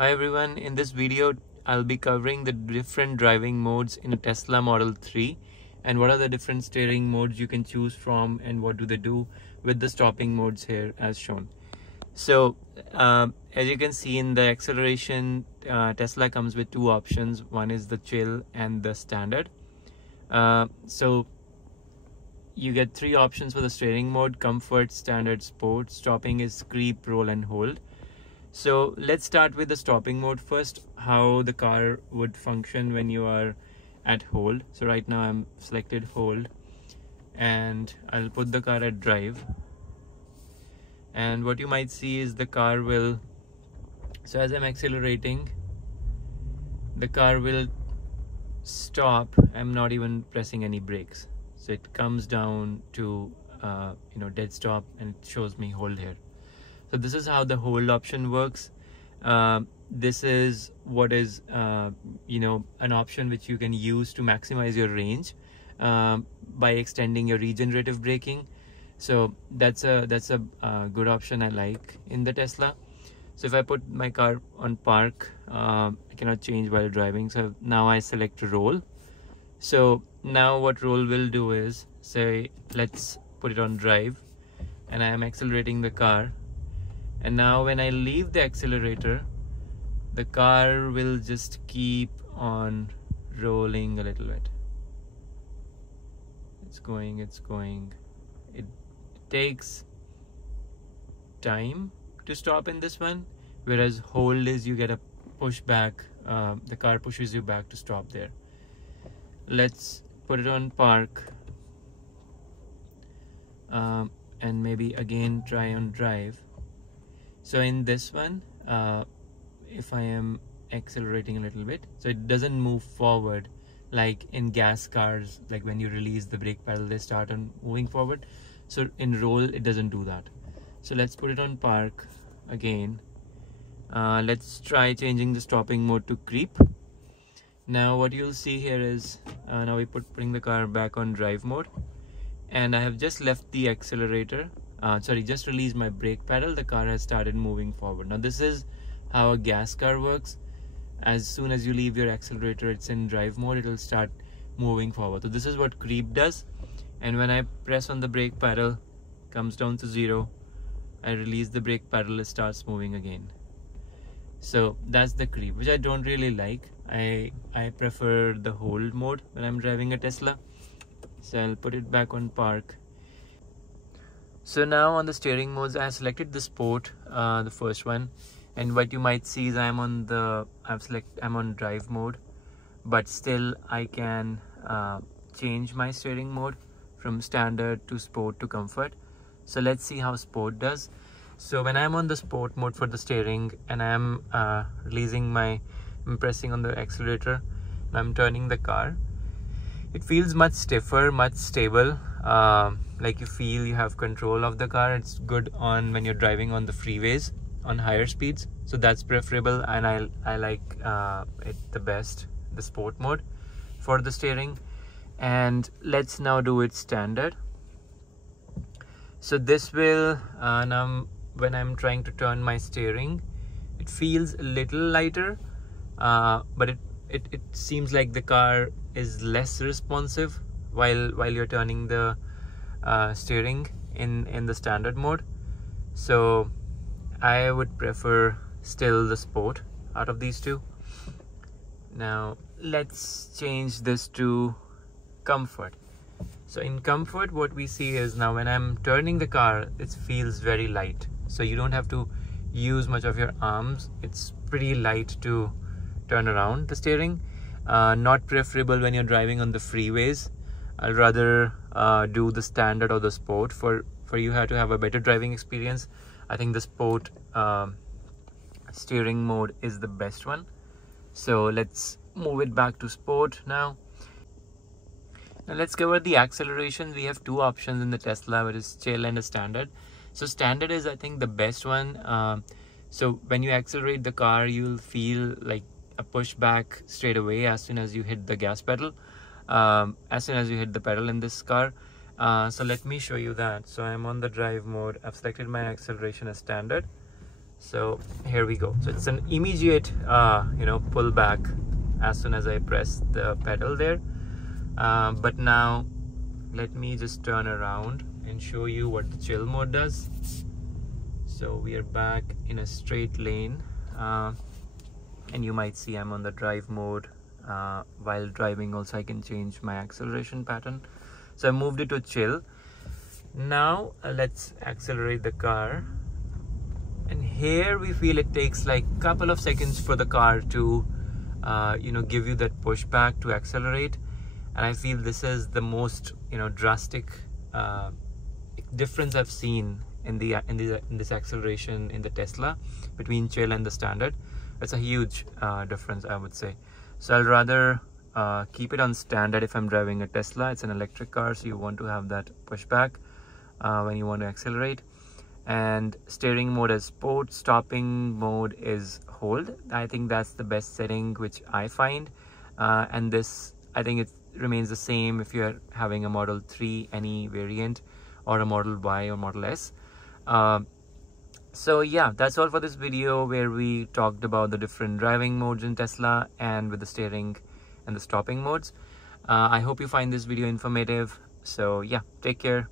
Hi everyone, in this video I'll be covering the different driving modes in a Tesla Model 3 and what are the different steering modes you can choose from and what do they do with the stopping modes here as shown. So as you can see in the acceleration, Tesla comes with two options. One is the chill and the standard. So you get three options for the steering mode: comfort, standard, sport. Stopping is creep, roll and hold. So let's start with the stopping mode first, how the car would function when you are at hold. So right now I'm selected hold and I'll put the car at drive, and what you might see is the car will, so as I'm accelerating, the car will stop. I'm not even pressing any brakes, so it comes down to dead stop and it shows me hold here. So this is how the hold option works. This is what is an option which you can use to maximize your range by extending your regenerative braking. So that's a good option I like in the Tesla. So if I put my car on park, I cannot change while driving. So now I select roll. So now what roll will do is, say let's put it on drive, and I am accelerating the car. And now when I leave the accelerator, the car will just keep on rolling a little bit. It's going. It takes time to stop in this one, whereas hold is you get a push back. The car pushes you back to stop there. Let's put it on park and maybe again try on drive. So in this one, if I am accelerating a little bit, so it doesn't move forward like in gas cars, like when you release the brake pedal they start on moving forward. So in roll it doesn't do that. So let's put it on park again. Let's try changing the stopping mode to creep. Now what you'll see here is now we putting the car back on drive mode, and I have just left the accelerator. Just released my brake pedal. The car has started moving forward. Now this is how a gas car works. As soon as you leave your accelerator, it's in drive mode, it will start moving forward. So this is what creep does. And when I press on the brake pedal, comes down to 0. I release the brake pedal, it starts moving again. So that's the creep, which I don't really like. I prefer the hold mode when I'm driving a Tesla. So I'll put it back on park. So now on the steering modes, I have selected the sport, the first one, and what you might see is I'm on drive mode, but still I can change my steering mode from standard to sport to comfort. So let's see how sport does. So when I'm on the sport mode for the steering and I'm pressing on the accelerator and I'm turning the car, it feels much stiffer, much stable. Like you feel you have control of the car. It's good on when you're driving on the freeways on higher speeds, so that's preferable, and I like it the best, the sport mode for the steering. And let's now do it standard. So this will now when I'm trying to turn my steering, it feels a little lighter, but it seems like the car is less responsive while you're turning the steering in the standard mode. So I would prefer still the sport out of these two. Now let's change this to comfort. So in comfort, what we see is now when I'm turning the car, it feels very light, so you don't have to use much of your arms. It's pretty light to turn around the steering. Not preferable when you're driving on the freeways. I'd rather do the standard or the sport. For you have to have a better driving experience, I think the sport steering mode is the best one. So let's move it back to sport now. Now let's cover the acceleration. We have two options in the Tesla, which is chill and a standard. So standard is, I think, the best one. So when you accelerate the car, you'll feel like a pushback straight away as soon as you hit the gas pedal. As soon as you hit the pedal in this car. So let me show you that. So I'm on the drive mode. I've selected my acceleration as standard. So here we go. So it's an immediate pull back as soon as I press the pedal there. But now let me just turn around and show you what the chill mode does. So we are back in a straight lane, and you might see I'm on the drive mode. While driving also I can change my acceleration pattern. So I moved it to chill. Now let's accelerate the car, and here we feel it takes like a couple of seconds for the car to give you that pushback to accelerate. And I feel this is the most drastic difference I've seen in this acceleration in the Tesla between chill and the standard. It's a huge difference, I would say. So I'll rather keep it on standard if I'm driving a Tesla. It's an electric car, so you want to have that pushback when you want to accelerate. And steering mode is sport, stopping mode is hold. I think that's the best setting which I find, and this, I think it remains the same if you're having a Model 3 any variant, or a Model Y or Model S. So yeah, that's all for this video, where we talked about the different driving modes in Tesla and with the steering and the stopping modes. I hope you find this video informative. So yeah, take care.